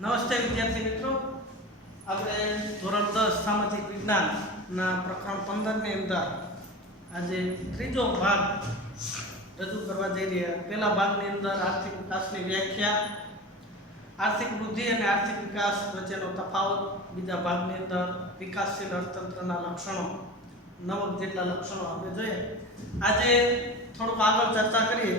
નમસ્તે વિદ્યાર્થી મિત્રો, આપણે ધોરણ 10 સામાજિક વિજ્ઞાનના પ્રકરણ 15 ની અંદર આજે ત્રીજો ભાગ રજૂ કરવા જઈ રહ્યા. પહેલા ભાગની અંદર આર્થિક વિકાસની વ્યાખ્યા, આર્થિક વૃદ્ધિ અને આર્થિક વિકાસ વચ્ચેનો તફાવત, બીજા ભાગની અંદર વિકાસશીલ અર્થતંત્રના લક્ષણો, 9 જેટલા લક્ષણો આપણે જોઈએ. આજે થોડુંક આગળ ચર્ચા કરીએ.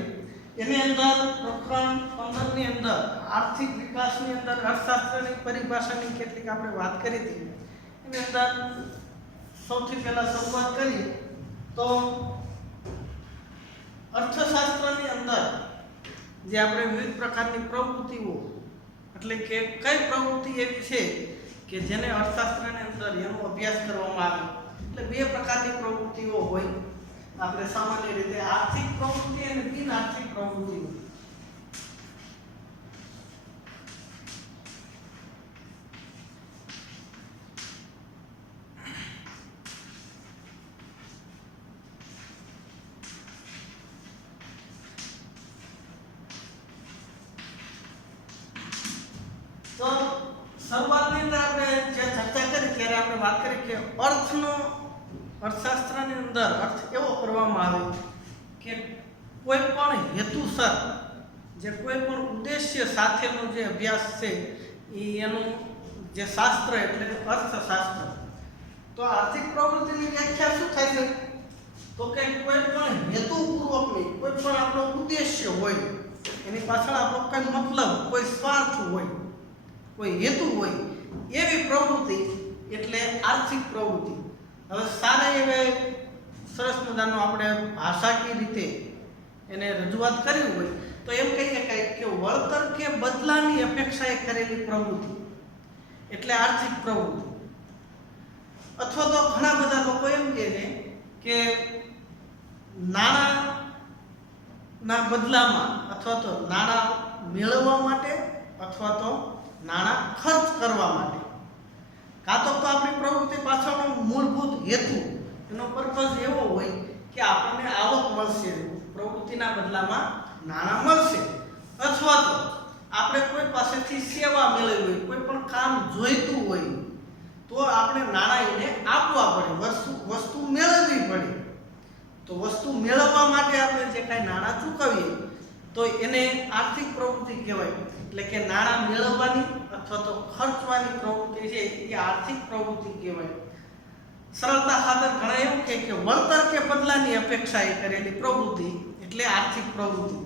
એની અંદર પ્રકરણ 15 ની અંદર આર્થિક વિકાસની અંદર અર્થશાસ્ત્રની પરિભાષાની કેટલીક આપણે વાત કરી હતી. એની અંદર સૌથી પહેલા શરૂઆત કરી તો અર્થશાસ્ત્રની અંદર જે આપણે વિવિધ પ્રકારની પ્રવૃત્તિઓ, એટલે કે કઈ પ્રવૃત્તિ એવી છે કે જેને અર્થશાસ્ત્રની અંદર એનો અભ્યાસ કરવામાં આવે. એટલે બે પ્રકારની પ્રવૃત્તિઓ હોય. આપણે સામાન્ય રીતે આર્થિક પ્રવૃત્તિ અને બિન આર્થિક પ્રવૃત્તિ. તો શરૂઆતની અંદર આપણે જે ચર્ચા કરી ત્યારે આપણે વાત કરી કે અર્થશાસ્ત્રની અંદર અર્થ એવો કરવામાં આવે કે કોઈ પણ હેતુસર, જે કોઈ પણ ઉદ્દેશ્ય સાથેનો જે અભ્યાસ છે એનું જે શાસ્ત્ર એટલે અર્થશાસ્ત્ર. તો આર્થિક પ્રવૃત્તિની વ્યાખ્યા શું થાય છે? તો કે કોઈ પણ હેતુપૂર્વકની, કોઈ પણ આપણો ઉદ્દેશ્ય હોય, એની પાછળ આપણો કોઈ મતલબ, કોઈ સ્વાર્થ હોય, કોઈ હેતુ હોય, એવી પ્રવૃત્તિ એટલે આર્થિક પ્રવૃત્તિ. હવે સારા એવે સરસ મજાનો આપણે ભાષાકીય રીતે એને રજૂઆત કરવી હોય તો એમ કહીએ કે વળતર કે બદલાની અપેક્ષાએ કરેલી પ્રવૃત્તિ એટલે આર્થિક પ્રવૃત્તિ. અથવા તો ઘણા બધા લોકો એમ કહે છે કે નાણાંના બદલામાં અથવા તો નાણાં મેળવવા માટે અથવા તો નાણાં ખર્ચ કરવા માટે, કાં તો આપણી પ્રવૃત્તિ પાછળનો મૂળભૂત હેતુ, એનો પર્પઝ એવો હોય કે આપણને આવક મળશે, પ્રવૃત્તિના બદલામાં નાણાં મળશે, અથવા તો આપણે કોઈ પાસેથી સેવા મેળવવી હોય, કોઈ પણ કામ જોઈતું હોય તો આપણે નાણાં એને આપવા પડે, વસ્તુ મેળવવી પડે. તો વસ્તુ મેળવવા માટે આપણે જે કાંઈ નાણાં ચૂકવીએ તો એને આર્થિક પ્રવૃત્તિ કહેવાય. એટલે કે નાણાં મેળવવાની અથવા તો ખર્ચવાની પ્રવૃત્તિ છે એ આર્થિક પ્રવૃત્તિ કહેવાય. સરળતા ખાતર ઘણા એવું કહે કે વળતર કે બદલાની અપેક્ષાએ કરેલી પ્રવૃત્તિ એટલે આર્થિક પ્રવૃત્તિ.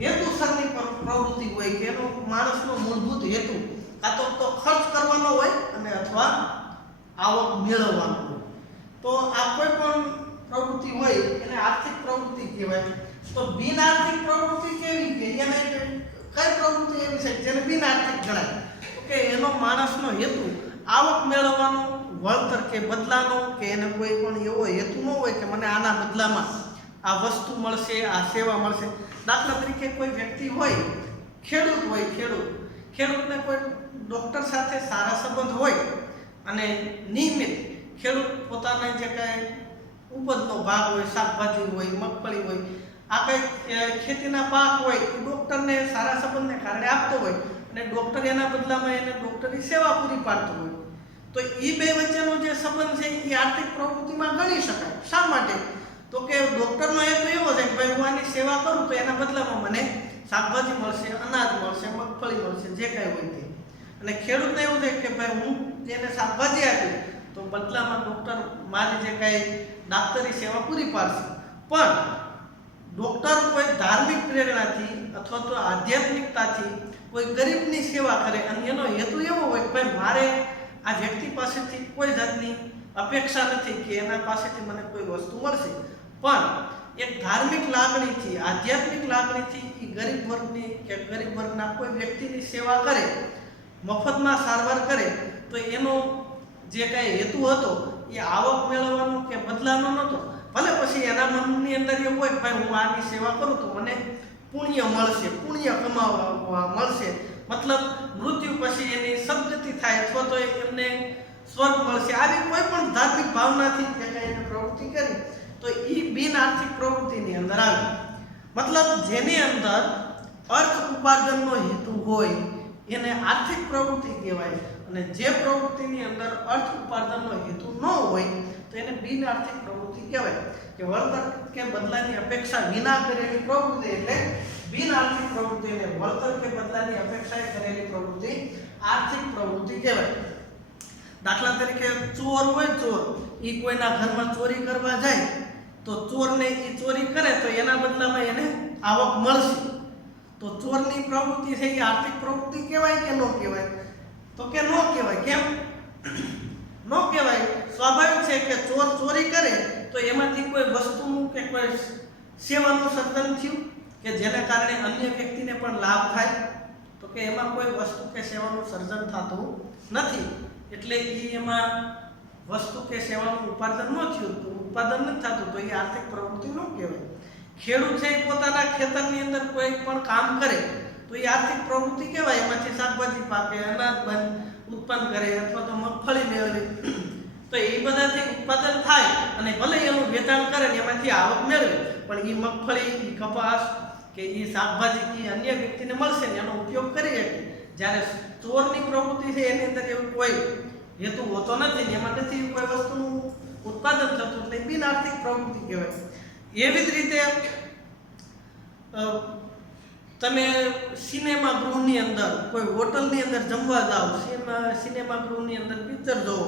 હેતુસરની પ્રવૃત્તિ હોય કે એનો માણસનો મૂળભૂત હેતુ કાં તો ખર્ચ કરવાનો હોય અને અથવા આવક મેળવવાનો હોય. તો આ કોઈ પણ પ્રવૃત્તિ હોય એને આર્થિક પ્રવૃત્તિ કહેવાય. તો બિન આર્થિક પ્રવૃત્તિ કેવી કે એને કઈ પ્રવૃત્તિ એવી છે જેને બિન આર્થિક ગણાય? તો કે એનો માણસનો હેતુ આવક મેળવવાનો, વળતર કે બદલાનો, કે એને કોઈ પણ એવો હેતુ ન હોય કે મને આના બદલામાં આ વસ્તુ મળશે, આ સેવા મળશે. દાખલા તરીકે કોઈ વ્યક્તિ હોય, ખેડૂત હોય, ખેડૂતને કોઈ ડૉક્ટર સાથે સારા સંબંધ હોય અને નિયમિત ખેડૂત પોતાના જે કાંઈ ઉપજનો ભાગ હોય, શાકભાજી હોય, મગફળી હોય, આ કંઈ ખેતીના પાક હોય, ડૉક્ટરને સારા સંબંધને કારણે આપતો હોય અને ડૉક્ટર એના બદલામાં એને ડૉક્ટરની સેવા પૂરી પાડતો હોય. તો એ બે વચ્ચેનો જે સંબંધ છે એ આર્થિક પ્રવૃત્તિમાં ગણી શકાય. શા માટે? તો કે ડૉક્ટરનો હેતુ એવો છે કે ભાઈ હું આની સેવા કરું તો એના બદલામાં મને શાકભાજી મળશે, અનાજ મળશે, મગફળી મળશે, જે કાંઈ હોય તે. અને ખેડૂતને એવું છે કે ભાઈ હું એને શાકભાજી આપી તો બદલામાં ડૉક્ટર મારી જે કાંઈ ડાક્ટરી સેવા પૂરી પાડશે. પણ ડૉક્ટર કોઈ ધાર્મિક પ્રેરણાથી અથવા તો આધ્યાત્મિકતાથી કોઈ ગરીબની સેવા કરે અને એનો હેતુ એવો હોય કે ભાઈ મારે આ વ્યક્તિ પાસેથી કોઈ જાતની અપેક્ષા નથી કે એના પાસેથી મને કોઈ વસ્તુ મળશે, પણ એક ધાર્મિક લાગણીથી, આધ્યાત્મિક લાગણીથી એ ગરીબ વર્ગની કે ગરીબ વર્ગના કોઈ વ્યક્તિની સેવા કરે, મફતમાં સારવાર કરે, તો એનો જે કાંઈ હેતુ હતો એ આવક મેળવવાનો કે બદલાનો નહોતો. ભલે પછી એના મનની અંદર એવું હોય કે ભાઈ હું આની સેવા કરું તો મને પુણ્ય મળશે, પુણ્ય કમાવા મળશે, મતલબ મૃત્યુ પછી એની સદગતિ થાય અથવા તો એમને સ્વર્ગ મળશે. આવી કોઈ પણ ધાર્મિક ભાવનાથી જે કાંઈ એને પ્રવૃત્તિ કરી તો એ બિન આર્થિક પ્રવૃત્તિની અંદર આવે. મતલબ જેની અંદર અર્થ ઉપાર્જનનો હેતુ હોય એને આર્થિક પ્રવૃત્તિ કહેવાય. અને જે પ્રવૃત્તિની અંદર અર્થ ઉપાર્જનનો હેતુ ન હોય તો એને બિન આર્થિક પ્રવૃત્તિ કહેવાય. કે વળતર કે બદલાની અપેક્ષા વિના કરેલી પ્રવૃત્તિ એટલે બિન આર્થિક પ્રવૃત્તિ, અને વળતર કે બદલાની અપેક્ષાએ કરેલી પ્રવૃત્તિ આર્થિક પ્રવૃત્તિ કહેવાય. દાખલા તરીકે ચોર હોય, ચોર એ કોઈના ઘરમાં ચોરી કરવા જાય તો ચોરને એ ચોરી કરે તો એના બદલામાં એને આવક મળશે. તો ચોરની પ્રવૃત્તિ છે એ આર્થિક પ્રવૃત્તિ કહેવાય કે ન કહેવાય? તો કે ન કહેવાય. કેમ ન કહેવાય? સ્વાભાવિક છે કે ચોર ચોરી કરે તો એમાંથી કોઈ વસ્તુનું કે કોઈ સેવાનું સર્જન થયું કે જેના કારણે અન્ય વ્યક્તિને પણ લાભ થાય? તો કે એમાં કોઈ વસ્તુ કે સેવાનું સર્જન થતું નથી. એટલે એમાં વસ્તુ કે સેવાનું ઉત્પાદન ન થયું, તો ઉત્પાદન નથી થતું તો એ આર્થિક પ્રવૃત્તિ ન કહેવાય. ખેડૂત છે એ પોતાના ખેતરની અંદર કોઈ પણ કામ કરે તો એ આર્થિક પ્રવૃત્તિ કહેવાય. એમાંથી શાકભાજી પાકે, અનાજ ઉત્પન્ન કરે અથવા તો મગફળી મેળવે તો એ બધાથી ઉત્પાદન થાય અને ભલે એનું વેચાણ કરે ને એમાંથી આવક મેળવે, પણ એ મગફળી, એ કપાસ કે એ શાકભાજી એ અન્ય વ્યક્તિને મળશે ને એનો ઉપયોગ કરી શકે. જ્યારે ચોરની પ્રવૃત્તિ છે એની અંદર એવું કોઈ હેતુ હોતો નથી, એમાં નથી કોઈ વસ્તુનું ઉત્પાદન થતું, એટલે બિન આર્થિક પ્રવૃત્તિ કહેવાય. એવી જ રીતે તમે સિનેમા ગૃહની અંદર, કોઈ હોટલની અંદર જમવા જાઓ, સિનેમા ગૃહની અંદર પિક્ચર જોવો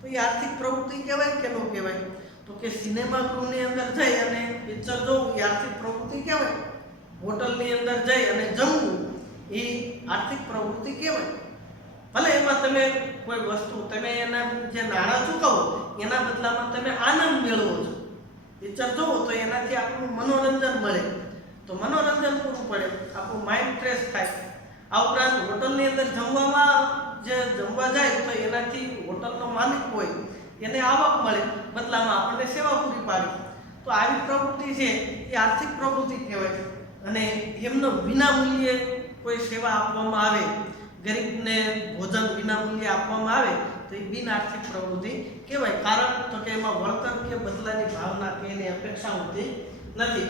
તો એ આર્થિક પ્રવૃત્તિ કહેવાય કે ન કહેવાય? તો કે સિનેમા ગૃહની અંદર જઈ અને પિક્ચર જોવું એ આર્થિક પ્રવૃત્તિ કહેવાય. હોટલની અંદર જઈ અને જમવું એ આર્થિક પ્રવૃત્તિ કહેવાય. ભલે એમાં તમે કોઈ વસ્તુ, તમે એના જે નાણાં ચૂકવો એના બદલામાં તમે આનંદ મેળવો છો. પિક્ચર જોવો તો એનાથી આપણું મનોરંજન મળે, તો મનોરંજન પૂરું પડે, આપણું માઇન્ડ ફ્રેશ થાય. આ ઉપરાંત હોટલની અંદર જમવામાં જે જમવા જાય તો એનાથી હોટલનો માલિક હોય એને આવક મળે, બદલામાં આપણને સેવા પૂરી પાડી. તો આવી પ્રવૃત્તિ છે એ આર્થિક પ્રવૃત્તિ કહેવાય. અને એમનો વિનામૂલ્યે કોઈ સેવા આપવામાં આવે, ગરીબને ભોજન વિનામૂલ્યે આપવામાં આવે તો એ બિન આર્થિક પ્રવૃત્તિ કહેવાય. કારણ તો કે એમાં વળતર કે બદલાની ભાવના કે એની અપેક્ષા હોતી નથી.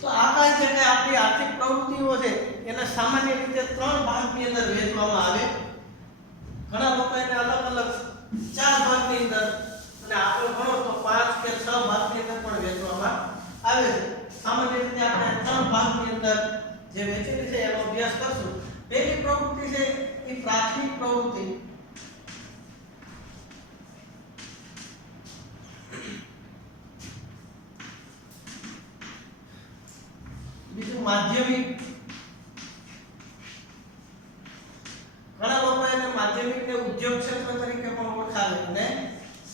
તો આ કાંઈ જે કંઈ આપણી આર્થિક પ્રવૃત્તિઓ છે એને સામાન્ય રીતે 3 ભાગની અંદર વહેંચવામાં આવે. ઘણા લોકો એને અલગ અલગ 4 ભાગની અંદર, અને આપણે ગણો તો 5 કે 6 ભાગની અંદર પણ વહેંચવામાં આવે છે. સામાન્ય રીતે આપણે 3 ભાગની અંદર જે વહેંચેલી છે એનો અભ્યાસ કરશું. પહેલી પ્રવૃત્તિ છે એ પ્રાથમિક પ્રવૃત્તિ. બીજું માધ્યમિક. ઘણા લોકો એને માધ્યમિકને ઉદ્યોગ ક્ષેત્ર તરીકે પણ ઓળખાવે અને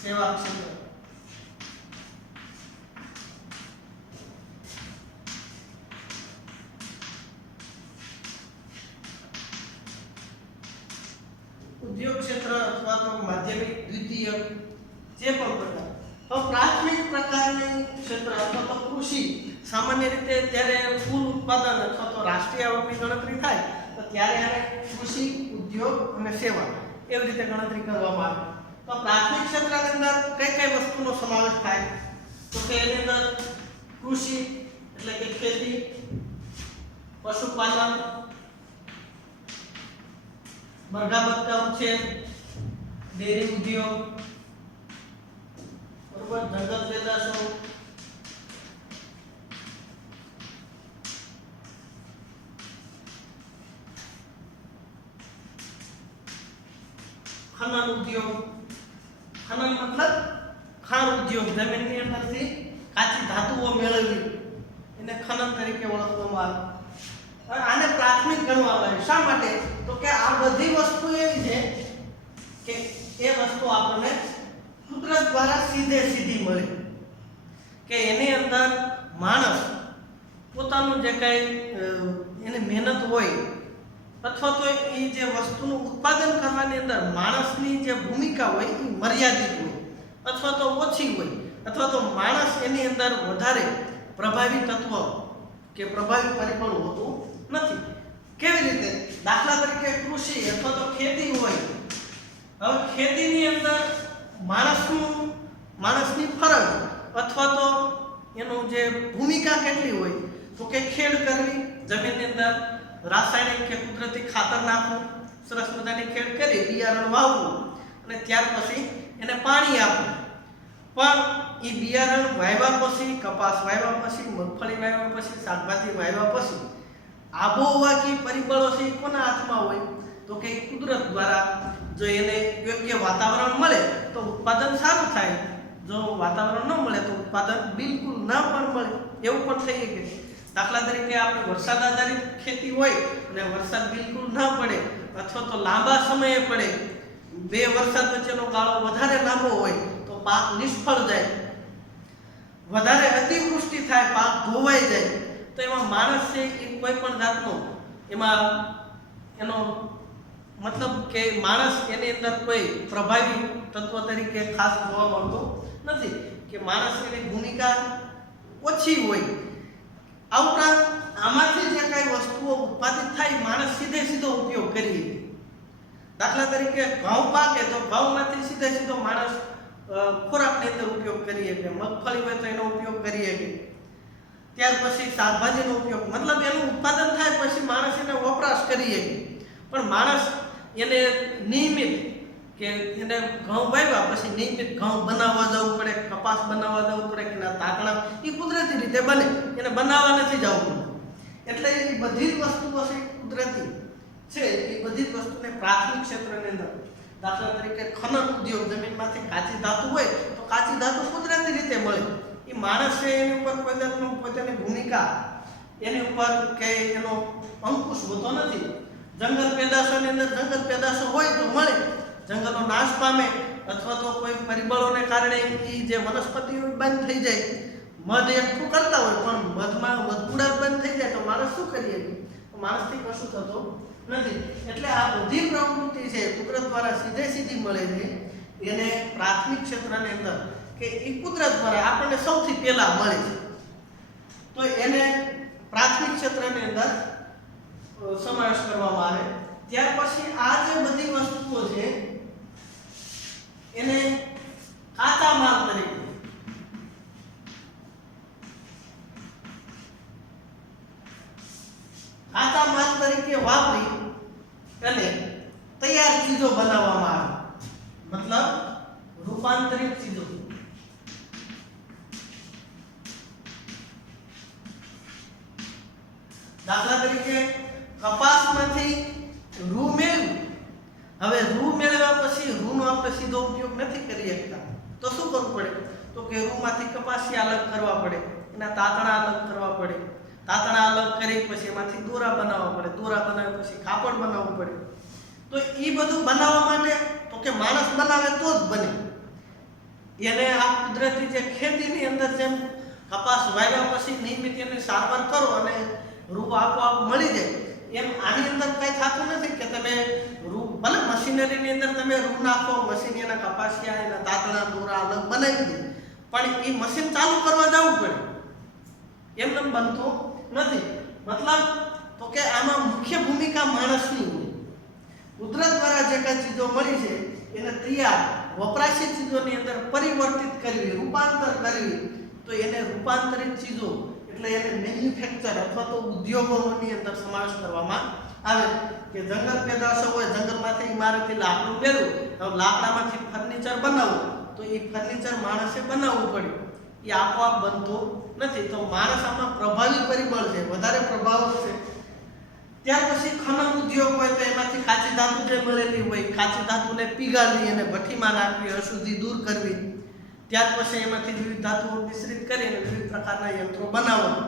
સેવા ક્ષેત્ર. ઉદ્યોગ ક્ષેત્ર અથવા તો માધ્યમિક, દ્વિતીયક, જે પણ પ્રકાર. તો પ્રાથમિક પ્રકારની ક્ષેત્ર અથવા તો કૃષિ. સામાન્ય રીતે જ્યારે કુલ ઉત્પાદન અથવા તો રાષ્ટ્રીય આવકની ગણતરી થાય તો ત્યારે આને કૃષિ, ઉદ્યોગ અને સેવા એવી રીતે ગણતરી કરવામાં આવે. તો પ્રાથમિક ક્ષેત્રની અંદર કઈ કઈ વસ્તુનો સમાવેશ થાય? તો કે એની અંદર કૃષિ એટલે કે ખેતી, પશુપાલન, મરઘા બતકા ઉછેર, ડેરી ઉદ્યોગ, બરોબર, જંગલ પેદાશો, ખનન ઉદ્યોગ. ખનન મતલબ ખાણ ઉદ્યોગ, જમીનની અંદરથી કાચી ધાતુઓ મેળવવી એને ખનન તરીકે ઓળખવામાં આવે. આને પ્રાથમિક ગણવામાં આવે. શા માટે? તો કે આ બધી વસ્તુ એવી છે કે એ વસ્તુ આપણને કુદરત દ્વારા સીધી મળે, કે એની અંદર માણસ પોતાનું જે કંઈ એની મહેનત હોય અથવા તો એ જે વસ્તુનું ઉત્પાદન કરવાની અંદર માણસની જે ભૂમિકા હોય એ મર્યાદિત હોય અથવા તો ઓછી હોય, અથવા તો માણસ એની અંદર વધારે પ્રભાવી તત્વ કે પ્રભાવી પરિબળ હોતું નથી. કેવી રીતે? દાખલા તરીકે કૃષિ અથવા તો ખેતી હોય. હવે ખેતીની અંદર માણસની ફરજ અથવા તો એનું જે ભૂમિકા કેટલી હોય? તો કે ખેડ કરવી, જમીનની અંદર રાસાયણિક કે કુદરતી ખાતર નાખવું, સરસ મજાની ખેડ કરી બિયારણ વાવવું અને ત્યાર પછી એને પાણી આપવું. પણ એ બિયારણ વાવ્યા પછી, કપાસ વાવ્યા પછી, મગફળી વાવ્યા પછી, શાકભાજી વાવ્યા પછી આબોહવા કે પરિબળો છે એ કોના હાથમાં હોય? તો કે કુદરત દ્વારા જો એને યોગ્ય વાતાવરણ મળે તો ઉત્પાદન સારું થાય, જો વાતાવરણ ન મળે તો ઉત્પાદન બિલકુલ ન પણ મળે, એવું પણ થઈ શકે. દાખલા તરીકે આપણે વરસાદ આધારિત ખેતી હોય અને વરસાદ બિલકુલ ન પડે અથવા તો લાંબા સમયે પડે, બે વરસાદ વચ્ચેનો ગાળો વધારે લાંબો હોય તો પાક નિષ્ફળ જાય, વધારે અતિવૃષ્ટિ થાય, પાક ધોવાઈ જાય, તો એમાં માણસ છે એ કોઈ પણ જાતનો એમાં એનો મતલબ કે માણસ એની અંદર કોઈ પ્રભાવી તત્વ તરીકે ખાસ જોવા મળતો નથી, કે માણસ એની ભૂમિકા ઓછી હોય. આ ઉપરાંત આમાંથી જે કઈ વસ્તુઓ ઉત્પાદિત થાય માણસ સીધો ઉપયોગ કરીએ. દાખલા તરીકે ઘઉં પાકે તો ઘઉંમાંથી સીધો માણસ ખોરાકની અંદર ઉપયોગ કરીએ કે મગફળી હોય તો એનો ઉપયોગ કરીએ કે ત્યાર પછી શાકભાજીનો ઉપયોગ, મતલબ એનું ઉત્પાદન થાય પછી માણસ એને વપરાશ કરીએ. પણ માણસ એને નિયમિત કે એને ઘઉં વાવ્યા પછી નિયમિત ઘઉં બનાવવા જવું પડે, કપાસ બનાવવા જવું પડે, કે ના તાકણા એ કુદરતી રીતે બને, એને બનાવવા નથી જવું. એટલે એ બધી જ વસ્તુઓ છે કુદરતી છે. એ બધી જ વસ્તુને પ્રાથમિક ક્ષેત્રની અંદર, દાખલા તરીકે ખનન ઉદ્યોગ, જમીનમાંથી કાચી ધાતુ હોય તો કાચી ધાતુ કુદરતી રીતે મળે. એ માણસ છે એની ઉપર કોઈ જાતનો પોતાની ભૂમિકા એની ઉપર કે એનો અંકુશ હોતો નથી. જંગલ પેદાશોની અંદર જંગલ પેદાશો હોય તો મળે, જંગલો નાશ પામે અથવા તો કોઈ પરિબળોને કારણે એ જે વનસ્પતિઓ બંધ થઈ જાય, મધ એકઠું કરતા હોય પણ મધમાં મધપુડા બંધ થઈ જાય તો માણસ શું કરીએ? માણસથી કશું થતું નથી. એટલે આ બધી પ્રવૃત્તિ છે કુદરત દ્વારા સીધી મળે છે, એને પ્રાથમિક ક્ષેત્રની અંદર કે એ કુદરત દ્વારા આપણને સૌથી પહેલા મળે છે, તો એને પ્રાથમિક ક્ષેત્રની અંદર સમાવેશ કરવામાં આવે. ત્યાર પછી આ જે બધી વસ્તુઓ છે એને કાચા માલ તરીકે વાપરી અને તૈયાર ચીજો બનાવવામાં આવે, મતલબ રૂપાંતરિત ચીજો. દાખલા તરીકે કપાસમાંથી રૂ મેળવ્યું. હવે રૂ મેળવ્યા પછી રૂનો આપણે સીધો ઉપયોગ નથી કરી શકતા, તો શું કરવું પડે? તો કે રૂમાંથી કપાસિયા અલગ કરવા પડે, એના તાતણા અલગ કરવા પડે, તાતણા અલગ કરી પછી એમાંથી દોરા બનાવવા પડે, દોરા બનાવ્યા પછી કાપડ બનાવવું પડે. તો એ બધું બનાવવા માટે તો કે માણસ બનાવે તો જ બને. એને આ કુદરતી જે ખેતીની અંદર જેમ કપાસ વાવ્યા પછી નિયમિત એની સારવાર કરો અને રૂ આપોઆપ મળી જાય, એમ આની અંદર કઈ થતું નથી કે તમે રૂ ભલે મશીનરીની અંદર તમે રૂ નાખો, મશીન એના કપાસિયા એના તાતણા દોરા અલગ બનાવી દે, પણ એ મશીન ચાલુ કરવા જવું પડે, એમને બનતું નથી. મતલબ તો કે આમાં મુખ્ય ભૂમિકા માણસની હોય. કુદરત દ્વારા જે કઈ ચીજો મળી છે એને તૈયાર વપરાશી ચીજોની અંદર પરિવર્તિત કરવી, રૂપાંતર કરવી, તો એને રૂપાંતરિત ચીજો એટલે એને મેન્યુફેક્ચર અથવા તો ઉદ્યોગોની અંદર સમાવેશ કરવામાં આવે. કે જંગલ પેદાશો હોય, જંગલમાંથી ઇમારતી લાકડું મેળવું, હવે લાકડામાંથી ફર્નિચર બનાવવું, તો એ ફર્નિચર માણસે બનાવવું પડે, એ આપોઆપ બનતું નથી. તો માણસ આમાં પ્રભાવી પરિબળ છે, વધારે પ્રભાવ છે. ત્યાર પછી ખનન ઉદ્યોગ હોય તો એમાંથી કાચી ધાતુ જે મળેલી હોય, કાચી ધાતુને પીગાળવી અને ભઠ્ઠીમાં નાખવી, અશુદ્ધિ દૂર કરવી. ત્યાર પછી એમાંથી વિવિધ ધાતુઓ મિશ્રિત કરી અને વિવિધ પ્રકારના યંત્રો બનાવવા.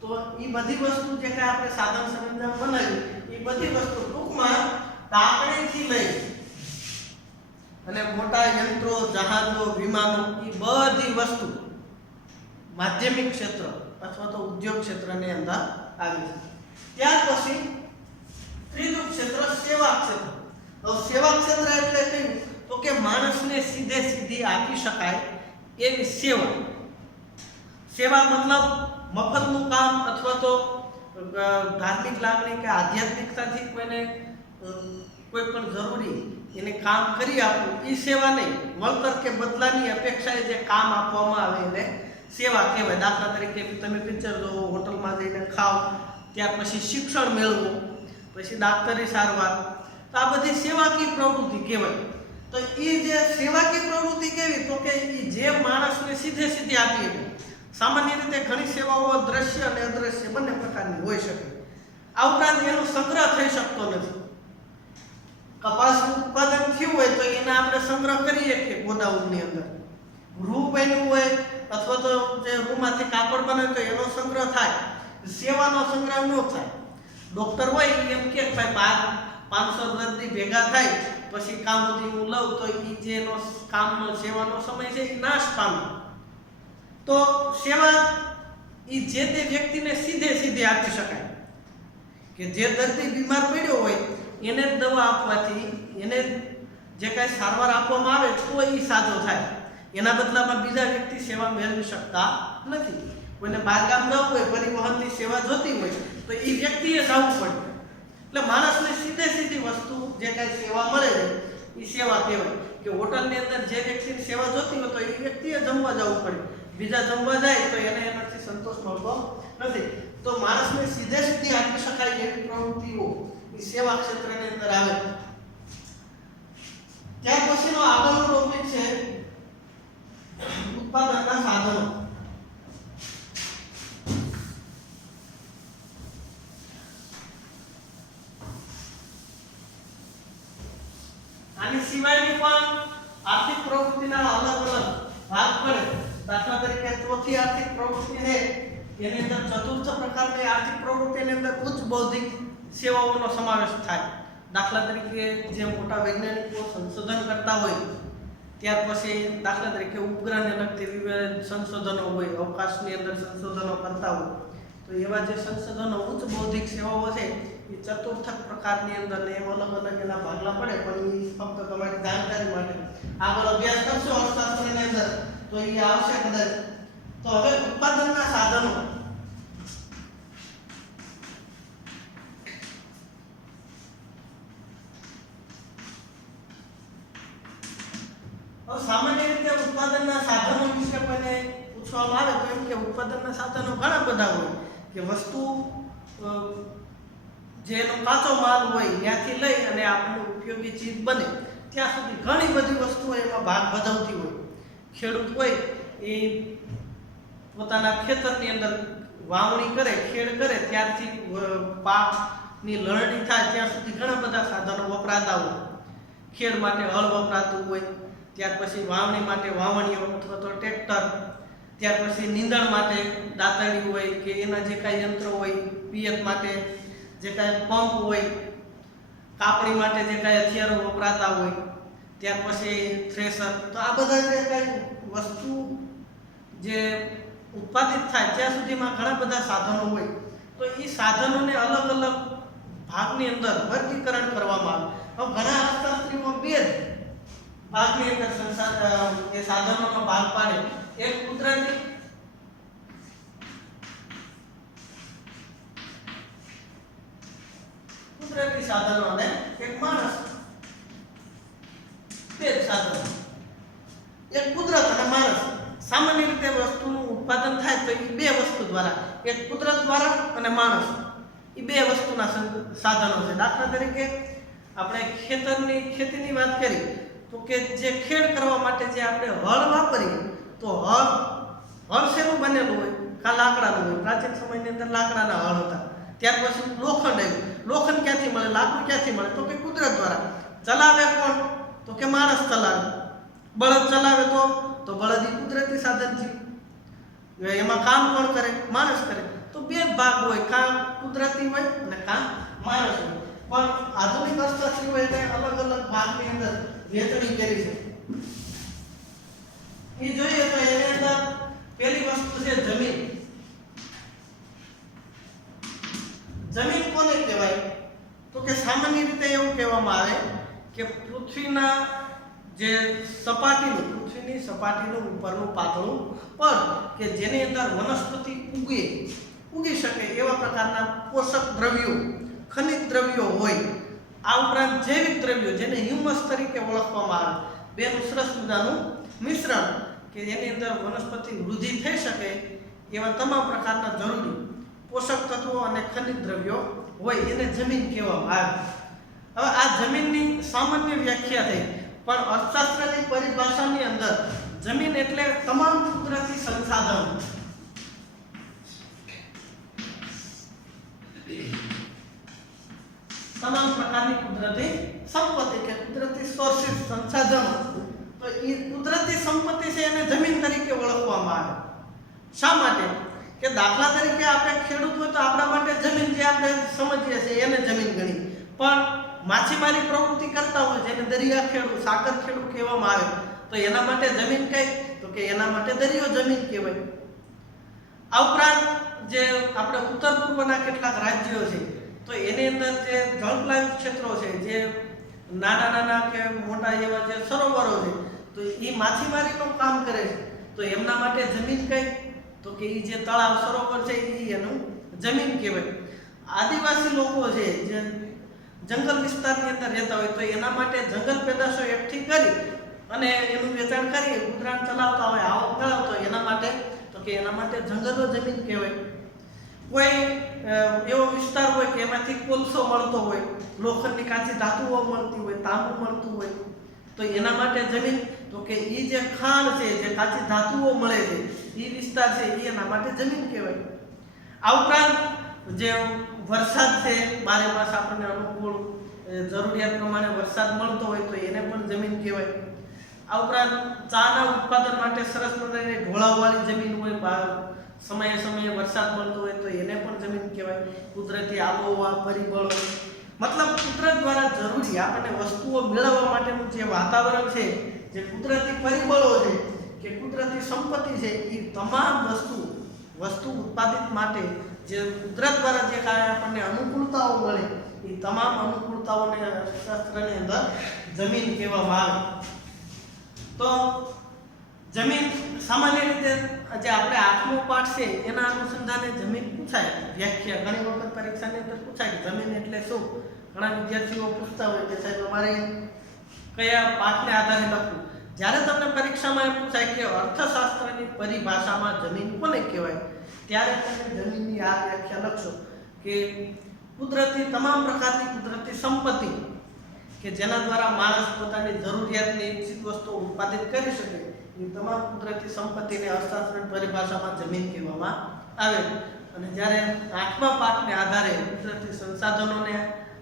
તો એ બધી વસ્તુ જે કાંઈ આપણે સાધન સરંજામ બનાવી, એ બધી વસ્તુ ટૂંકમાં તાકણીથી લઈ અને મોટા યંત્રો, જહાજો, વિમાનો, એ બધી વસ્તુ માધ્યમિક ક્ષેત્ર અથવા તો ઉદ્યોગ ક્ષેત્રની અંદર આવી છે. ત્યાર પછી ત્રીજું ક્ષેત્ર સેવા ક્ષેત્ર. હવે સેવા ક્ષેત્ર એટલે કયું? તો કે માણસને સીધી આપી શકાય એવી સેવા. સેવા મતલબ મફતનું કામ અથવા તો ધાર્મિક લાગણી કે આધ્યાત્મિકતાથી કોઈને કોઈ પણ જરૂરી એને કામ કરી આપવું, એ સેવા નહીં. વળતર કે બદલાની અપેક્ષાએ જે કામ આપવામાં આવે એને સેવા કહેવાય. દાખલા તરીકે તમે પિક્ચર જોવો, હોટલમાં જઈને ખાઓ, ત્યાર પછી શિક્ષણ મેળવવું, પછી ડાક્ટરી સારવાર. તો આ બધી સેવાકીય પ્રવૃત્તિ કહેવાય. તો એ જે સેવાકીય પ્રવૃત્તિ કેવી, તો કે એ જે માણસને સીધે સીધી આપી શકે. સામાન્ય રીતે ઘણી સેવાઓ દ્રશ્ય અને અદ્રશ્ય બંને પ્રકારની હોઈ શકે. આ ઉપરાંત એનો સંગ્રહ થઈ શકતો નથી. કપાસનું ઉત્પાદન થયું હોય તો એને આપણે સંગ્રહ કરીએ કે ગોડાઉનની અંદર. રૂ બન્યું હોય અથવા તો જે રૂમાંથી કાપડ બને તો એનો સંગ્રહ થાય. સેવાનો સંગ્રહ ન થાય. ડોક્ટર હોય એમ કે ભાઈ 500 દર્દી ભેગા થાય પછી કામ સુધી હું લઉં તો એ જેનો કામનો સેવાનો સમય છે એ નાશ પામે. તો સેવા એ જે તે વ્યક્તિને સીધે સીધે આપી શકાય. કે જે દર્દી બીમાર પડ્યો હોય એને દવા આપવાથી, એને જે કાંઈ સારવાર આપવામાં આવે તો એ સાજો થાય. એના બદલામાં બીજા વ્યક્તિ સેવા મેળવી શકતા નથી. કોઈને બહારગામ જવું હોય, પરિવહનની સેવા જોતી હોય તો એ વ્યક્તિએ જવું પડે. એટલે માણસને સીધે સીધી વસ્તુ જે કાંઈ સેવા મળે છે એ સેવા કહેવાય. કે હોટલની અંદર જે વ્યક્તિની સેવા જોતી હોય તો એ વ્યક્તિએ જમવા જવું પડે. બીજા જમવા જાય તો એને એનાથી સંતોષ મળતો નથી. તો માણસને સીધે સીધી આપી શકાય એવી પ્રવૃત્તિઓ એ સેવા ક્ષેત્રની અંદર આવે. ત્યાર પછીનો આગળનો ટોપિક છે ઉત્પાદનના સાધનો. આની સિવાયની પણ આર્થિક પ્રવૃત્તિના અલગ અલગ ભાગ પડે. દાખલા તરીકે ચોથી આર્થિક પ્રવૃત્તિ છે એની અંદર ચતુર્થ પ્રકારની આર્થિક પ્રવૃત્તિની અંદર ઉચ્ચ બૌદ્ધિક સેવાઓનો સમાવેશ થાય. દાખલા તરીકે જે મોટા વૈજ્ઞાનિકો સંશોધન કરતા હોય, ત્યાર પછી દાખલા તરીકે ઉપગ્રહને લગતી વિવિધ સંશોધનો હોય, અવકાશની અંદર સંશોધનો કરતા હોય, તો એવા જે સંશોધનો ઉચ્ચ બૌદ્ધિક સેવાઓ છે એ ચતુર્થ પ્રકારની અંદર ને એમ અલગ અલગ એના ભાગલા પડે. પણ એ ફક્ત તમારી જાણકારી માટે આગળ અભ્યાસ કરશો અર્થશાસ્ત્રની અંદર તો એ આવશે કદાચ. તો હવે ઉત્પાદનના સાધનો. સામાન્ય રીતે ઉત્પાદનના સાધનો વિશે કોઈને પૂછવામાં આવે તો એમ કે ઉત્પાદનના સાધનો ઘણા બધા હોય. કે વસ્તુ જેનો કાચો માલ હોય ત્યાંથી લઈ અને આપણું ઉપયોગી ચીજ બને ત્યાં સુધી ઘણી બધી વસ્તુઓ એમાં ભાગ ભજવતી હોય. ખેડૂત હોય એ પોતાના ખેતરની અંદર વાવણી કરે, ખેડ કરે, ત્યારથી પાકની લણણી થાય ત્યાં સુધી ઘણા બધા સાધનો વપરાતા હોય. ખેડ માટે હળ વપરાતું હોય, ત્યાર પછી વાવણી માટે વાવણીઓ અથવા તો ટ્રેક્ટર, ત્યાર પછી નીંદણ માટે દાતરડી હોય કે એના જે કાંઈ યંત્રો હોય, પિયત માટે જે કાંઈ પંપ હોય, કાપણી માટે જે કાંઈ હથિયારો વપરાતા હોય, ત્યાર પછી થ્રેસર. તો આ બધા જે કાંઈ વસ્તુ જે ઉત્પાદિત થાય ત્યાં સુધીમાં ઘણા બધા સાધનો હોય. તો એ સાધનોને અલગ અલગ ભાગની અંદર વર્ગીકરણ કરવામાં આવે. હવે ઘણા અર્થશાસ્ત્રીઓ બે જ ભાગની અંદર એ સાધનોનો ભાગ પાડે. એક કુદરતી સાધનો અને એક માણસ. બે જ સાધનો, એક કુદરત અને માણસ. સામાન્ય રીતે વસ્તુનું ઉત્પાદન થાય તો એ બે વસ્તુ દ્વારા, એક કુદરત દ્વારા અને માણસ, એ બે વસ્તુના સાધનો છે. દાખલા તરીકે આપણે ખેતીની વાત કરી તો કે જે ખેડ કરવા માટે જે આપણે હળ વાપરીએ તો હળ શેનું બનેલું હોય? લાકડાનું હોય. પ્રાચીન સમયની અંદર લાકડાના હળ હતા. ત્યાર પછી લોખંડ આવ્યું. લોખંડ ક્યાંથી મળે? લાકડું ક્યાંથી મળે? તો કે કુદરત દ્વારા. ચલાવે કોણ? તો કે માણસ ચલાવે. બળદ ચલાવે તો બળદ એ કુદરતી સાધન થયું. એમાં કામ કોણ કરે? માણસ કરે. તો બે જ ભાગ હોય, કામ કુદરતી હોય અને કામ માણસ હોય. પણ આધુનિક અર્થશાસ્ત્રીઓએ અલગ અલગ ભાગની અંદર વહેંચણી કરી છે. એ જોઈએ તો એની અંદર પહેલી વસ્તુ છે જમીન. જમીન કોને કહેવાય? તો કે સામાન્ય રીતે એવું કહેવામાં આવે કે પૃથ્વીની સપાટીનું ઉપરનું પાતળું પડ કે જેની અંદર વનસ્પતિ ઉગી શકે એવા પ્રકારના પોષક દ્રવ્યો, ખનિજ દ્રવ્યો હોય. આ ઉપરાંત જૈવિક દ્રવ્યો જેને હ્યુમસ તરીકે ઓળખવામાં આવે, બેનું સરસ મજાનું મિશ્રણ કે જેની અંદર વનસ્પતિ વૃદ્ધિ થઈ શકે એવા તમામ પ્રકારના જરૂરી પોષક તત્વો અને ખનિજ દ્રવ્યો હોય એને જમીન કહેવામાં આવે. હવે આ જમીનની સામાન્ય વ્યાખ્યા થઈ, પણ અર્થશાસ્ત્રની પરિભાષાની અંદર જમીન એટલે તમામ કુદરતી સંસાધનો, તમામ પ્રકારની કુદરતી સંપત્તિ કે કુદરતી સોર્સિસ સંસાધનો, તો એ કુદરતી સંપત્તિ છે એને જમીન તરીકે ઓળખવામાં આવે. શા માટે? કે દાખલા તરીકે આપણે ખેડૂત હોય તો આપણા માટે જમીન જે આપણે સમજીએ છીએ એને જમીન ગણી, પણ માછીમારી પ્રવૃત્તિ કરતા હોય જેને દરિયા ખેડૂ, સાગર ખેડૂ કહેવામાં આવે, તો એના માટે જમીન કઈ? તો કે એના માટે દરિયો જમીન કહેવાય. આ ઉપરાંત જે આપણે ઉત્તર પૂર્વના કેટલાક રાજ્યો છે તો એની અંદર જે જળપ્લાવિત ક્ષેત્રો છે, જે નાના નાના કે મોટા એવા જે સરોવરો છે, તો એ માછીમારીનું કામ કરે છે, તો એમના માટે જમીન કઈ? તો કે એ જે તળાવ સરોવર છે એ એનું જમીન કહેવાય. આદિવાસી લોકો છે જે જંગલ વિસ્તારની અંદર રહેતા હોય તો એના માટે જંગલ પેદાશો એકઠી કરી અને એનું વેચાણ કરી ગુજરાન ચલાવતા હોય, આવક મેળવતો હોય, એના માટે તો કે એના માટે જંગલો જમીન કહેવાય. કોઈ એવો વિસ્તાર હોય કે એમાંથી કોલસો મળતો હોય, લોખંડની કાચી ધાતુઓ મળતી હોય, તાંબુ મળતું હોય, તો એના માટે જમીન, તો કે એ જે ખાણ છે, જે કાચી ધાતુઓ મળે છે એ વિસ્તાર છે એ એના માટે જમીન કહેવાય. આ ઉપરાંત જે વરસાદ છે, બારે માસ આપણને અનુકૂળ જરૂરિયાત પ્રમાણે વરસાદ મળતો હોય તો એને પણ જમીન કહેવાય. આ ઉપરાંત ચાના ઉત્પાદન માટે સરસ મજાની ઢોળાવવાળી જમીન હોય, સમયે સમયે વરસાદ મળતો હોય તો એને પણ જમીન કહેવાય. કુદરતી આબોહવા પરિબળો, મતલબ કુદરત દ્વારા જરૂરી આપણને વસ્તુઓ મેળવવા માટેનું જે વાતાવરણ છે, જે કુદરતી પરિબળો છે કે કુદરતી સંપત્તિ છે, એ તમામ વસ્તુ ઉત્પાદિત માટે જે કુદરત દ્વારા જે કાંઈ આપણને અનુકૂળતાઓ મળે એ તમામ અનુકૂળતાઓને શાસ્ત્રની અંદર જમીન કહેવામાં આવે. તો જમીન સામાન્ય રીતે જે આપણે 8મો પાઠ છે એના અનુસંધાને જમીન પૂછાય, વ્યાખ્યા ઘણી વખત પરીક્ષાની અંદર પૂછાય કે જમીન એટલે શું. ઘણા વિદ્યાર્થીઓ પૂછતા હોય કે સાહેબ અમારે કયા પાઠને આધારે લખવું. જ્યારે તમને પરીક્ષામાં એમ પૂછાય કે અર્થશાસ્ત્રની પરિભાષામાં જમીન કોને કહેવાય, ત્યારે તમે જમીનની આ વ્યાખ્યા લખશો કે કુદરતી તમામ પ્રકારની કુદરતી સંપત્તિ કે જેના દ્વારા માણસ પોતાની જરૂરિયાતની ઇચ્છિત વસ્તુઓ ઉત્પાદિત કરી શકે, એ તમામ કુદરતી સંપત્તિને અર્થશાસ્ત્રની પરિભાષામાં જમીન કહેવામાં આવે. અને જ્યારે 8મા પાઠને આધારે કુદરતી સંસાધનોને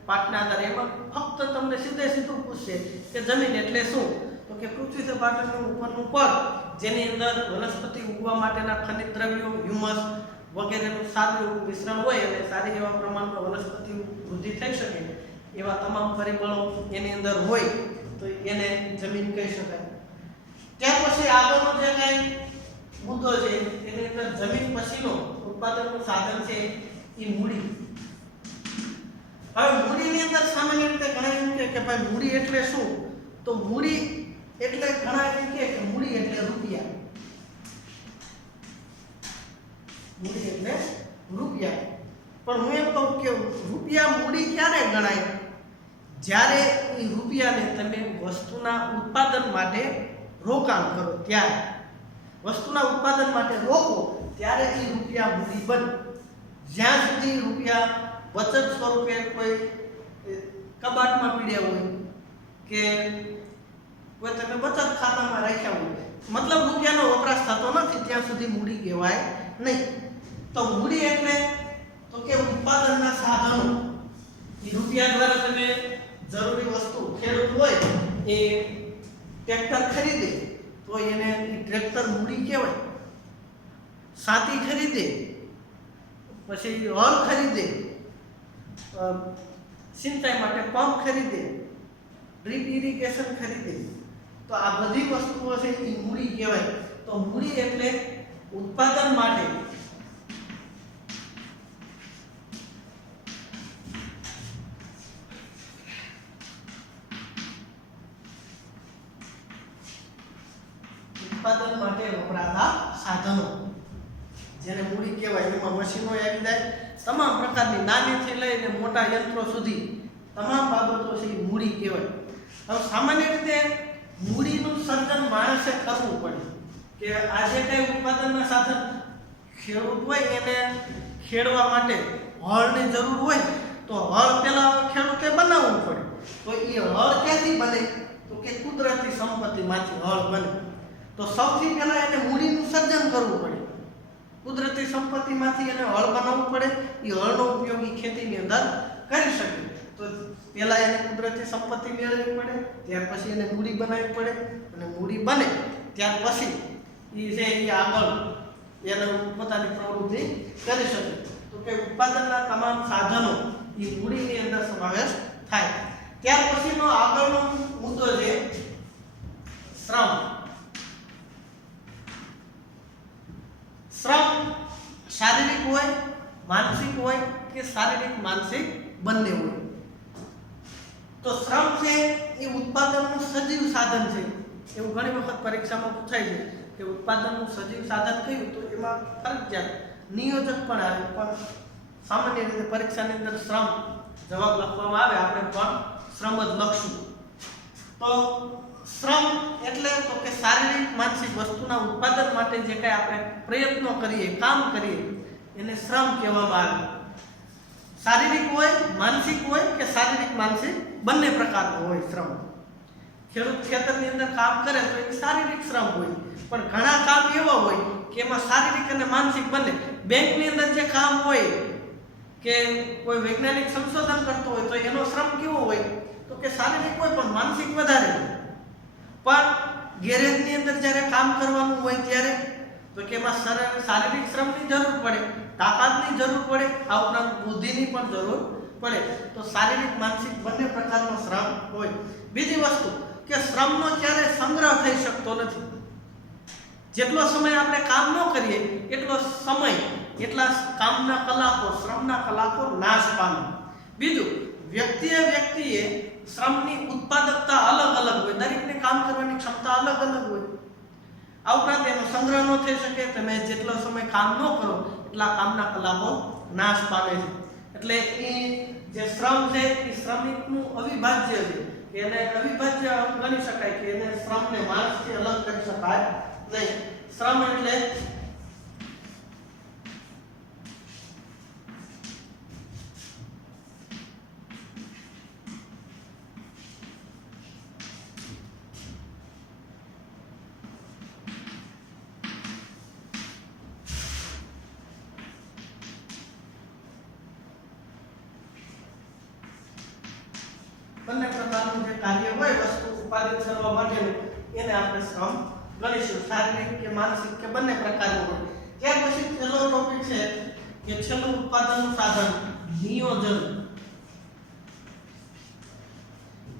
પાઠના આધારે એમાં ફક્ત તમને સીધું પૂછશે કે જમીન એટલે શું. તો કે પૃથ્વી સપાટીનું ઉપરનું પડ જેની અંદર વનસ્પતિ ઉગવા માટેના ખનિજ દ્રવ્યો, હ્યુમસ વગેરેનું સારું એવું મિશ્રણ હોય અને સારી એવા પ્રમાણમાં વનસ્પતિ વૃદ્ધિ થઈ શકે એવા તમામ પરિબળો એની અંદર હોય તો એને જમીન કહી શકાય. ત્યાર પછી આગળનો જે કાંઈ મુદ્દો છે એની અંદર જમીન પછીનો ઉત્પાદનનું સાધન છે એ મૂડી. હવે મૂડીની અંદર સામાન્ય રીતે ઘણા એમ કે ભાઈ મૂડી એટલે શું, તો મૂડી એટલે ઘણા એમ કે મૂડી એટલે રૂપિયા. મૂડી એટલે રૂપિયા. પણ હું એમ કહું કે રૂપિયા મૂડી ક્યારે ગણાય? જ્યારે એ રૂપિયાને તમે વસ્તુના ઉત્પાદન માટે રોકાણ કરો ત્યારે, વસ્તુના ઉત્પાદન માટે રોકો ત્યારે એ રૂપિયા મૂડી બને. જ્યાં સુધી રૂપિયા બચત સ્વરૂપે કોઈ કબાટમાં પીડ્યા હોય કે કોઈ તમે બચત ખાતામાં રાખ્યા હોય, મતલબ રૂપિયાનો વપરાશ થતો નથી, ત્યાં સુધી મૂડી કહેવાય નહીં. તો મૂડી એટલે તો કે ઉત્પાદનના સાધનો. એ રૂપિયા દ્વારા તમે જરૂરી વસ્તુ, ખેડૂત હોય એ ટ્રેક્ટર ખરીદે તો એને ટ્રેક્ટર મૂડી કહેવાય. સાથી ખરીદે, પછી હળ ખરીદે, સિંચાઈ માટે પંપ ખરીદે, ડ્રીપ ઇરિગેશન ખરીદે, તો આ બધી વસ્તુઓ છે એ મૂડી કહેવાય. તો મૂડી એટલે ઉત્પાદન માટે વપરાતા સાધનો જેને મૂડી કહેવાય. એમાં મશીનો આવી જાય, તમામ પ્રકારની નાનીથી લઈને મોટા યંત્રો સુધી તમામ બાબતો છે એ મૂડી કહેવાય. હવે સામાન્ય રીતે મૂડીનું સર્જન માણસે કરવું પડે કે આજે કઈ ઉત્પાદનના સાધન ખેડૂત હોય એને ખેડવા માટે હળની જરૂર હોય તો હળ પહેલા ખેડૂતે બનાવવું પડે. તો એ હળ ક્યાંથી બને? તો કે કુદરતી સંપત્તિમાંથી હળ બને. તો સૌથી પહેલા એને મૂડીનું સર્જન કરવું પડે. કુદરતી સંપત્તિમાંથી એને હળ બનાવવું પડે. એ હળનો ઉપયોગ ખેતીની અંદર કરી શકે. તો પહેલા એને કુદરતી સંપત્તિ મેળવવી પડે, ત્યાર પછી એને મૂડી બનાવવી પડે, અને મૂડી બને ત્યાર પછી એ આગળ એને પોતાની પ્રવૃત્તિ કરી શકે. તો કે ઉત્પાદનના તમામ સાધનો એ મૂડીની અંદર સમાવેશ થાય. ત્યાર પછીનો આગળનો મુદ્દો છે શ્રમ. શ્રમ શારીરિક હોય, માનસિક હોય કે શારીરિક માનસિક બંને હોય. તો શ્રમ છે એ ઉત્પાદનનું સજીવ સાધન છે. એવું ઘણી વખત પરીક્ષામાં પૂછાય છે કે ઉત્પાદનનું સજીવ સાધન કયું? તો એમાં ફરજિયાત નિયોજક પણ આવે, પણ સામાન્ય રીતે પરીક્ષાની અંદર શ્રમ જવાબ લખવામાં આવે, આપણે પણ શ્રમ જ લખશું. તો શ્રમ એટલે તો કે શારીરિક માનસિક વસ્તુના ઉત્પાદન માટે જે કંઈ આપણે પ્રયત્નો કરીએ, કામ કરીએ, એને શ્રમ કહેવામાં આવે. શારીરિક હોય, માનસિક હોય કે શારીરિક માનસિક બંને પ્રકારનો હોય શ્રમ. ખેડૂત ખેતરની અંદર કામ કરે તો એ શારીરિક શ્રમ હોય, પણ ઘણા કામ એવા હોય કે એમાં શારીરિક અને માનસિક બંને. બેંકની અંદર જે કામ હોય કે કોઈ વૈજ્ઞાનિક સંશોધન કરતો હોય તો એનો શ્રમ કેવો હોય? તો કે શારીરિક હોય પણ માનસિક વધારે હોય. પણ ગેરેજની અંદર જ્યારે કામ કરવાનું હોય ત્યારે તો કે એમાં શારીરિક શ્રમની જરૂર પડે, તાકાતની જરૂર પડે, આ ઉપરાંત બુદ્ધિની પણ જરૂર પડે. તો શારીરિક માનસિક બંને પ્રકારનો શ્રમ હોય. બીજી વસ્તુ કે શ્રમનો ક્યારે સંગ્રહ થઈ શકતો નથી. જેટલો સમય આપણે કામ ન કરીએ એટલો સમય, એટલા કામના કલાકો, શ્રમના કલાકો નાશ પામે. બીજું, વ્યક્તિએ શ્રમની ઉત્પાદકતા અલગ અલગ હોય. દરેકને કામ કરવાની ક્ષમતા અલગ અલગ હોય. આ ઉપરાંત એનો સંગ્રહ ન થઈ શકે. તમે જેટલો સમય કામ ન કરો એટલા કામના કલાકો નાશ પામે છે. એટલે એ જે શ્રમ છે એ શ્રમિકનું અવિભાજ્ય છે. એને અવિભાજ્ય ગણી શકાય કે એને શ્રમને માણસથી અલગ કરી શકાય નહીં. શ્રમ એટલે બંને પ્રકારનું જે કાર્ય હોય વસ્તુ ઉત્પાદિત કરવા માટેનું, એને આપણે શ્રમ ગણીશું. શારીરિક કે માનસિક કે બંને પ્રકારનું હોય. ત્યાર પછી છેલ્લો ટોપિક છે કે છેલ્લું ઉત્પાદનનું સાધન નિયોજન.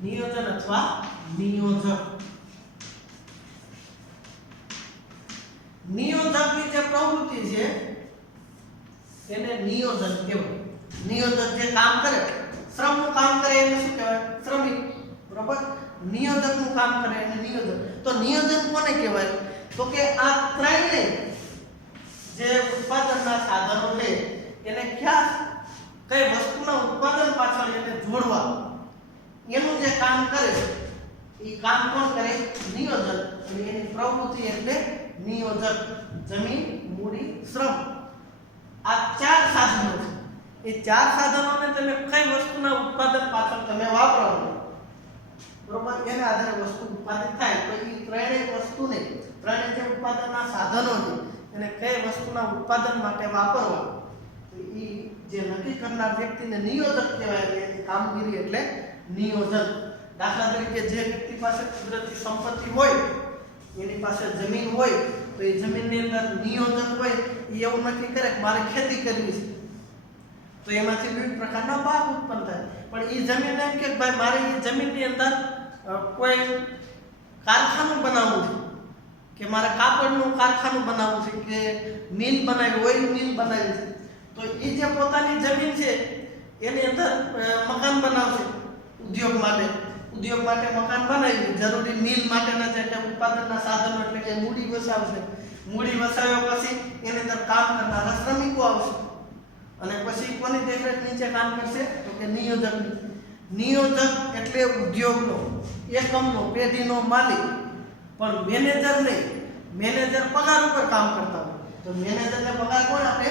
નિયોજન અથવા નિયોજક. નિયોજકની જે પ્રવૃત્તિ છે એને નિયોજન કહેવાય. નિયોજક જે કામ કરે, શ્રમનું કામ કરે એને શું કહેવાય? શ્રમિક. બરાબર? નિયોજકનું કામ કરે એને નિયોજક. તો નિયોજક કોને કહેવાય? તો કે આ ત્રણેય જે ઉત્પાદનના સાધનો છે એને કઈ વસ્તુના ઉત્પાદન પાછળ એને જોડવા એનું જે કામ કરે એ કામ કોણ કરે? નિયોજક. અને એની પ્રવૃત્તિ એટલે નિયોજક. જમીન, મૂડી, શ્રમ, આ ચાર સાધનો છે. એ ચાર સાધનોને તમે કઈ વસ્તુના ઉત્પાદન પાછળ તમે વાપરો, બરોબર, એના આધારે વસ્તુ ઉત્પાદિત થાય. તો એ ત્રણેય વસ્તુને, ત્રણેય જે ઉત્પાદનના સાધનો છે એને કઈ વસ્તુના ઉત્પાદન માટે વાપરવા, તો એ જે નક્કી કરનાર વ્યક્તિને નિયોજક કહેવાય. એની કામગીરી એટલે નિયોજન. દાખલા તરીકે જે વ્યક્તિ પાસે કુદરતી સંપત્તિ હોય, એની પાસે જમીન હોય, તો એ જમીનની અંદર નિયોજક હોય એ એવું નક્કી કરે કે મારે ખેતી કરવી છે, તો એમાંથી વિવિધ પ્રકારના પાક ઉત્પન્ન થાય. પણ એ જમીન એમ કે ભાઈ મારે એ જમીનની અંદર કોઈ કારખાનું બનાવવું છે, કે મારે કાપડનું કારખાનું બનાવવું છે, કે મિલ બનાવી હોય, મિલ બનાવી છે, તો એ જે પોતાની જમીન છે એની અંદર મકાન બનાવશે ઉદ્યોગ માટે મકાન બનાવી, જરૂરી મિલ માટેના જે ઉત્પાદનના સાધનો એટલે કે મૂડી વસાવશે. મૂડી વસાવ્યા પછી એની અંદર કામ કરનારા શ્રમિકો આવશે, અને પછી કોની દેખરેખ નીચે કામ કરશે? તો કે નિયોજક. નિયોજક એટલે ઉદ્યોગનો, એકમનો, પેઢીનો માલિક, પણ મેનેજર નહીં. મેનેજર પગાર ઉપર કામ કરતા હોય, તો મેનેજરને પગાર કોણ આપે?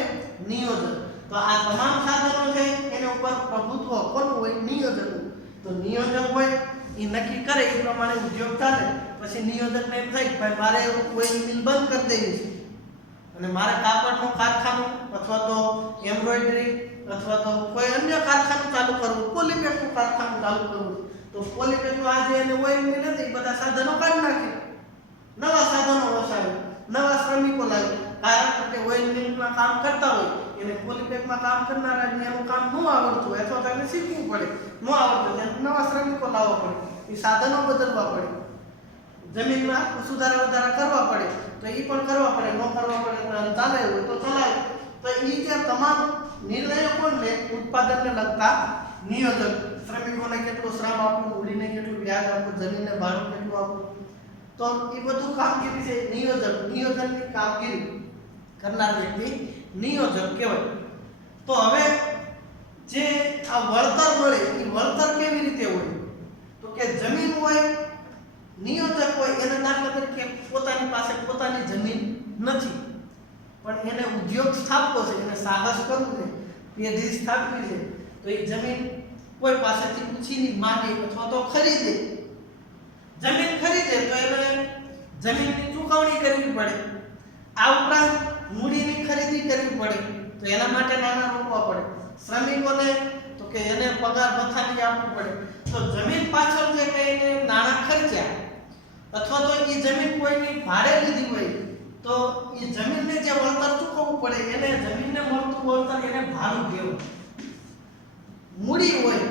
નિયોજક. તો આ તમામ સાધનો છે એના ઉપર પ્રભુત્વ કોનું હોય? નિયોજકનું. તો નિયોજક હોય એ નક્કી કરે એ પ્રમાણે ઉદ્યોગ ચાલે. પછી નિયોજકને એમ થાય કે ભાઈ મારે ઓઇલ મિલ બંધ કરી દેવી છે અને મારે કાપડનું કારખાનું અથવા તો એમ્બ્રોઇડરી અથવા તો કોઈ અન્ય કારખાનું ચાલુ કરવું, પોલીપેકનું કારખાનું ચાલુ કરવું. તો પોલીપેકનું આજે એને ઓઇલ મિલ નથી, બધા સાધનો કાઢી નાખે, નવા સાધનો વસાવે, નવા શ્રમિકો લાવે. કારણ કે ઓઇલ મિલમાં કામ કરતા હોય એને પોલીપેકમાં કામ કરનારાને એનું કામ ન આવડતું હોય અથવા તો એને શીખવું પડે, ન આવડતું હોય નવા શ્રમિકો લાવવા પડે, એ સાધનો બદલવા પડે, જમીનમાં સુધારા વધારા કરવા પડે તો એ પણ કરવા પડે, ન કરવા પડે તો ચાલે હોય તો ચલાવે. તો એ જે તમામ નિર્ણયો પણ લે ઉત્પાદનને લગતા નિયોજક, શ્રમિકોને કેટલો શ્રમ આપવું, મૂડીને કેટલું વ્યાજ આપવું, જમીનને ભાડું કેટલું આપવું, તો એ બધું કામગીરી છે નિયોજક. નિયોજનની કામગીરી કરનાર વ્યક્તિ નિયોજક કહેવાય. તો હવે જે આ વળતર મળે એ વળતર કેવી રીતે હોય? તો કે જમીન હોય, નિયોજક હોય એને દાખલા તરીકે પોતાની પાસે પોતાની જમીન નથી પણ એને ઉદ્યોગ સ્થાપવો છે, એને સાહસ કરવું છે, પેઢી સ્થાપવી છે, તો એ જમીન કોઈ પાસેથી ઉછીની માંગે અથવા તો ખરીદે. જમીન ખરીદે તો એને જમીનની ચૂકવણી કરવી પડે. આ ઉપરાંત મૂડીની ખરીદી કરવી પડે તો એના માટે નાણાં રોકવા પડે. શ્રમિકોને તો કે એને પગાર ભથ્થાની આપવું પડે. તો જમીન પાછળ જે કંઈ એને નાણાં ખર્ચ્યા અથવા તો એ જમીન કોઈની ભાડે લીધી હોય તો એ જમીનને જે વળતર ચૂકવવું પડે એને જમીનને મળતું વળતર એને ભાડું કહેવાય. મૂડી હોય,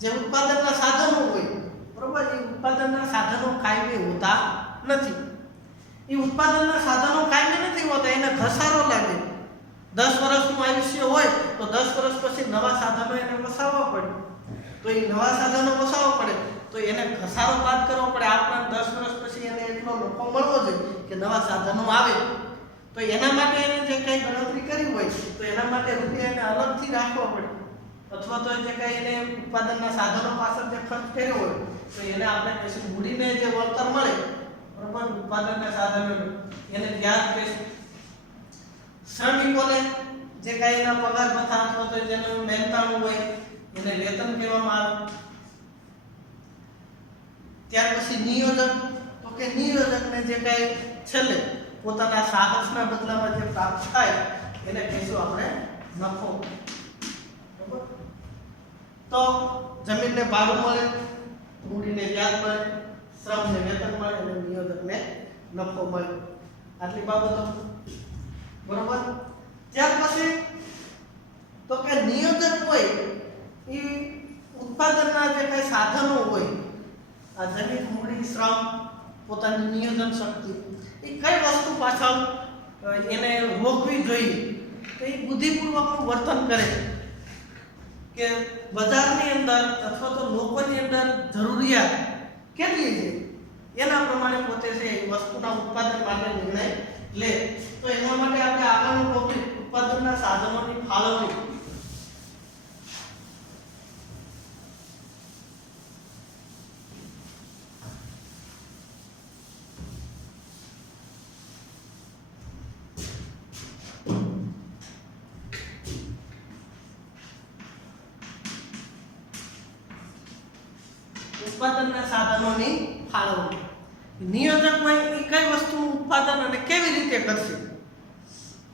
જે ઉત્પાદનના સાધનો હોય, બરોબર, એ ઉત્પાદનના સાધનો કાયમી હોતા નથી. એ ઉત્પાદનના સાધનો કાયમી નથી હોતા, એને ઘસારો લાગે. 10 વર્ષનું આયુષ્ય હોય તો 10 વર્ષ પછી નવા સાધનો એને વસાવવા પડે. તો એ નવા સાધનો વસાવવા પડે તો એને ઘસારો બાદ કરવો પડે. આપણા 10 વર્ષ પછી એને એટલો નફો મળવો જોઈએ કે નવા સાધનો આવે. તો એના માટે એને જે કંઈ ગણતરી કરી હોય તો એના માટે રૂપિયા એને અલગથી રાખવા પડે અથવા તો જે કંઈ એને ઉત્પાદનના સાધનો પાછળ જે ખર્ચ કર્યો હોય તો એને આપણે પછી મૂડીને જે વળતર મળે, બરોબર, ઉત્પાદનના સાધનો એને વ્યાજ કહીશું. શ્રમિકોને જે કાંઈ એના પગાર ભથ્થા અથવા તો જેનું મહેનતાણું હોય એને વેતન કહેવામાં આવે. ત્યાર પછી નિયોજક, તો કે નિયોજકને જે કાંઈ છેલ્લે પોતાના સાહસના બદલામાં જે પ્રાપ્ત થાય એને કહીશું આપણે નફો. બરાબર, તો જમીનને ભાડું મળે, મૂડીને વ્યાજ મળે, શ્રમને વેતન મળે અને નિયોજકને નફો મળે. આટલી બાબતો બરોબર. ત્યાર પછી તો કે નિયોજક હોય એ ઉત્પાદનના જે કંઈ સાધનો હોય, આ જમીન, મૂડી, શ્રમ, પોતાની નિયોજન શક્તિ, એ કઈ વસ્તુ પાછળ એને રોકવી જોઈએ તો એ બુદ્ધિપૂર્વકનું વર્તન કરે કે બજારની અંદર અથવા તો લોકોની અંદર જરૂરિયાત કેટલી છે એના પ્રમાણે પોતે છે એ વસ્તુના ઉત્પાદન માટે નિર્ણય લે. તો એના માટે આપણે આગળનું ટોપિક ઉત્પાદનના સાધનોની ફાળવણી. ઉત્પાદનના સાધનોની ફાળવણી. નિયોજક હોય એ કઈ વસ્તુનું ઉત્પાદન અને કેવી રીતે કરશે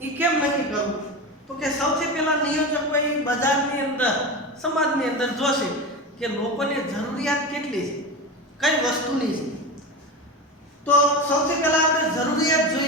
એ કેમ નક્કી કરવું? તો કે સૌથી પહેલા નિયોજક હોય એ બજારની અંદર, સમાજની અંદર જોશે કે લોકોની જરૂરિયાત કેટલી છે, કઈ વસ્તુની છે. તો સૌથી પહેલા આપણે જરૂરિયાત જોઈએ